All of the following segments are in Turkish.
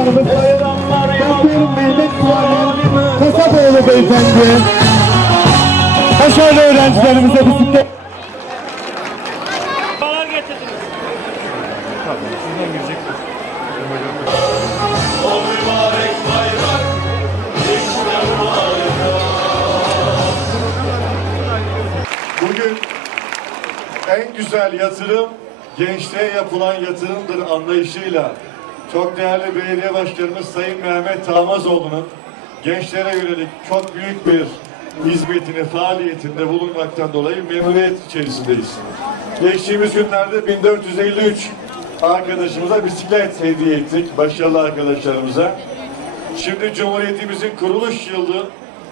Başkanımız Doktor Mehmet Muharrem Kasaboğlu Beyefendi. Başarılı öğrencilerimize bisiklet. Bugün en güzel yatırım gençliğe yapılan yatırımdır anlayışıyla çok değerli belediye başkanımız Sayın Mehmet Tamazoğlu'nun gençlere yönelik çok büyük bir hizmetini, faaliyetinde bulunmaktan dolayı memnuniyet içerisindeyiz. Geçtiğimiz günlerde 1453 arkadaşımıza bisiklet hediye ettik, başarılı arkadaşlarımıza. Şimdi Cumhuriyetimizin kuruluş yılı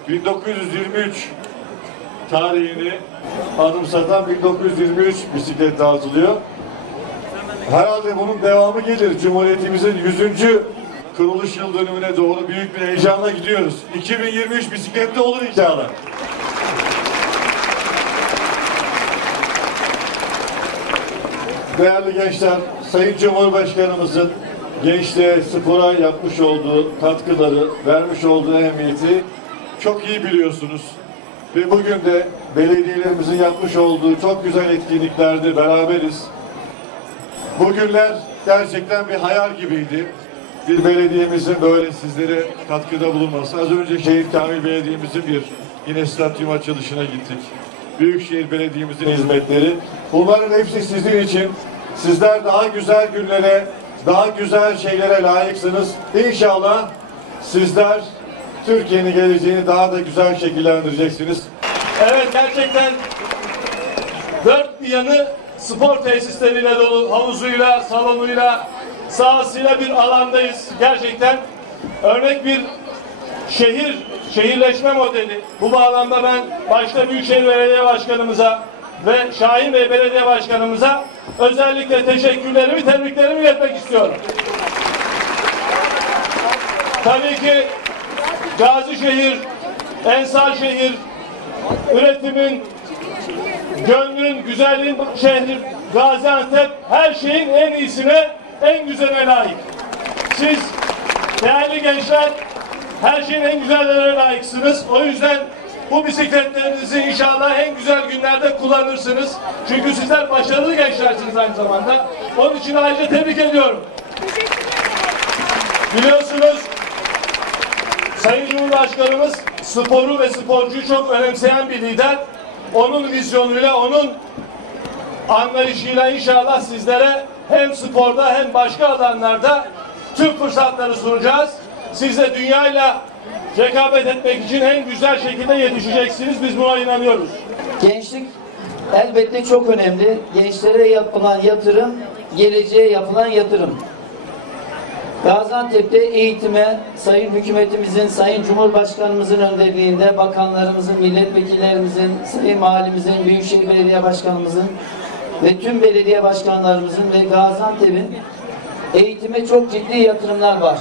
1923 tarihini anımsatan 1923 bisiklet dağıtılıyor. Herhalde bunun devamı gelir. Cumhuriyetimizin 100. kuruluş yıl dönümüne doğru büyük bir heyecanla gidiyoruz. 2023 bisikletli olur inşallah. Değerli gençler, Sayın Cumhurbaşkanımızın gençliğe, spora yapmış olduğu katkıları, vermiş olduğu ehemmiyeti çok iyi biliyorsunuz. Ve bugün de belediyelerimizin yapmış olduğu çok güzel etkinliklerde beraberiz. Bugünler gerçekten bir hayal gibiydi. Bir belediyemizin böyle sizlere katkıda bulunması. Az önce Şehit Kamil Belediye'mizin bir yine stadyum açılışına gittik. Büyükşehir Belediye'mizin hizmetleri. Bunların hepsi sizin için. Sizler daha güzel günlere, daha güzel şeylere layıksınız. İnşallah sizler Türkiye'nin geleceğini daha da güzel şekillendireceksiniz. Evet, gerçekten dört bir yanı spor tesisleriyle dolu, havuzuyla, salonuyla, sahasıyla bir alandayız. Gerçekten örnek bir şehirleşme modeli. Bu bağlamda ben başta Büyükşehir Belediye Başkanımıza ve Şahin Bey Belediye Başkanımıza özellikle teşekkürlerimi, tebriklerimi iletmek istiyorum. Tabii ki Gazişehir, Ensarşehir, üretimin, gönlün, güzelliğin şehri Gaziantep her şeyin en iyisine, en güzeline layık. Siz değerli gençler her şeyin en güzellerine layıksınız. O yüzden bu bisikletlerinizi inşallah en güzel günlerde kullanırsınız. Çünkü sizler başarılı gençlersiniz aynı zamanda. Onun için ayrıca tebrik ediyorum. Biliyorsunuz Sayın Cumhurbaşkanımız sporu ve sporcuyu çok önemseyen bir lider. Onun vizyonuyla, onun anlayışıyla inşallah sizlere hem sporda hem başka alanlarda tüm fırsatları sunacağız. Siz de dünyayla rekabet etmek için en güzel şekilde yetişeceksiniz. Biz buna inanıyoruz. Gençlik elbette çok önemli. Gençlere yapılan yatırım, geleceğe yapılan yatırım. Gaziantep'te eğitime, sayın hükümetimizin, sayın Cumhurbaşkanımızın önderliğinde, bakanlarımızın, milletvekillerimizin, sayın valimizin, Büyükşehir Belediye Başkanımızın ve tüm belediye başkanlarımızın ve Gaziantep'in eğitime çok ciddi yatırımlar var.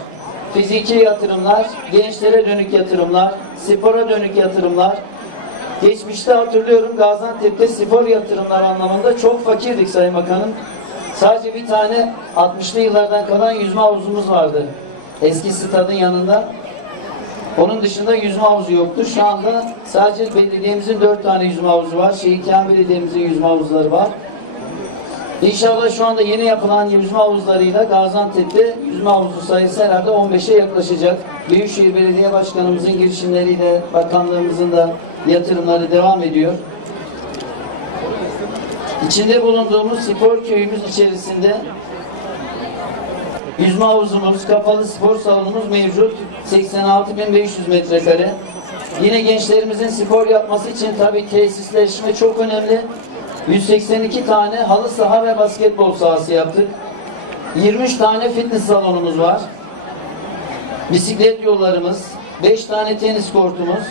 Fiziki yatırımlar, gençlere dönük yatırımlar, spora dönük yatırımlar. Geçmişte hatırlıyorum Gaziantep'te spor yatırımlar anlamında çok fakirdik Sayın Bakanım. Sadece bir tane 60'lı yıllardan kalan yüzme havuzumuz vardı. Eski stadın yanında. Onun dışında yüzme havuzu yoktu. Şu anda sadece belediyemizin 4 tane yüzme havuzu var. Şehit Kamil Belediye'mizin yüzme havuzları var. İnşallah şu anda yeni yapılan yüzme havuzlarıyla Gaziantep'te yüzme havuzu sayısı herhalde 15'e yaklaşacak. Büyükşehir Belediye Başkanımızın girişimleriyle bakanlığımızın da yatırımları devam ediyor. İçinde bulunduğumuz spor köyümüz içerisinde yüzme havuzumuz, kapalı spor salonumuz mevcut. 86.500 metrekare. Yine gençlerimizin spor yapması için tabii tesisleşme çok önemli. 182 tane halı saha ve basketbol sahası yaptık. 23 tane fitness salonumuz var. Bisiklet yollarımız, 5 tane tenis kortumuz.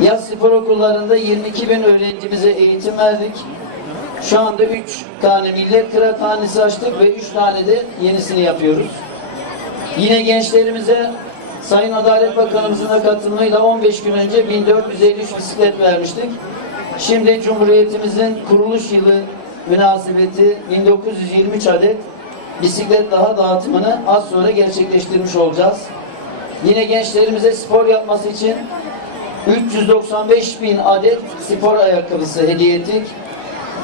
Yaz spor okullarında 22.000 öğrencimize eğitim verdik. Şu anda 3 tane millet kıraathanesi açtık ve 3 tane de yenisini yapıyoruz. Yine gençlerimize Sayın Adalet Bakanımızın da katılımıyla 15 gün önce 1453 bisiklet vermiştik. Şimdi Cumhuriyetimizin kuruluş yılı münasebeti 1923 adet bisiklet daha dağıtımını az sonra gerçekleştirmiş olacağız. Yine gençlerimize spor yapması için 395.000 adet spor ayakkabısı hediye ettik.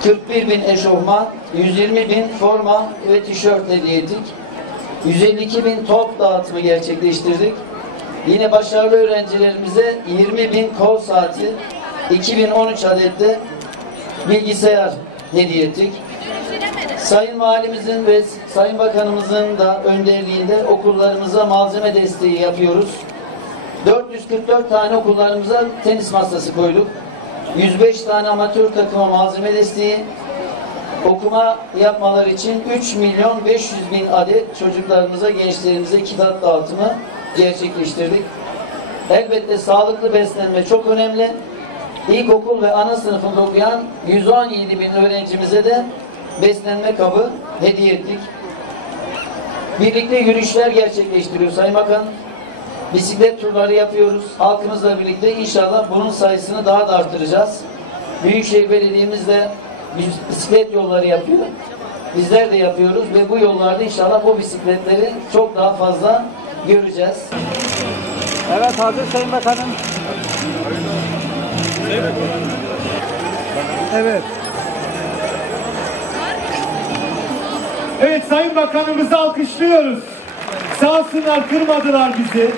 41.000 eşofman, 120.000 forma ve tişört hediye ettik. 152.000 top dağıtımı gerçekleştirdik. Yine başarılı öğrencilerimize 20.000 kol saati, 2013 adet de bilgisayar hediye ettik. Sayın Valimizin ve Sayın Bakanımızın da önderliğinde okullarımıza malzeme desteği yapıyoruz. 444 tane okullarımıza tenis masası koyduk. 105 tane amatör takıma malzeme desteği, okuma yapmaları için 3.500.000 adet çocuklarımıza, gençlerimize kitap dağıtımı gerçekleştirdik. Elbette sağlıklı beslenme çok önemli. İlkokul ve ana sınıfında okuyan 117.000 öğrencimize de beslenme kabı hediye ettik. Birlikte yürüyüşler gerçekleştiriyor Sayın Bakan. Bisiklet turları yapıyoruz. Halkımızla birlikte inşallah bunun sayısını daha da artıracağız. Büyükşehir Belediye'miz de bisiklet yolları yapıyor. Bizler de yapıyoruz ve bu yollarda inşallah bu bisikletleri çok daha fazla göreceğiz. Evet, hazır Sayın Bakanım. Evet. Evet, Sayın Bakanımızı alkışlıyoruz. Sağ olsunlar, kırmadılar bizi.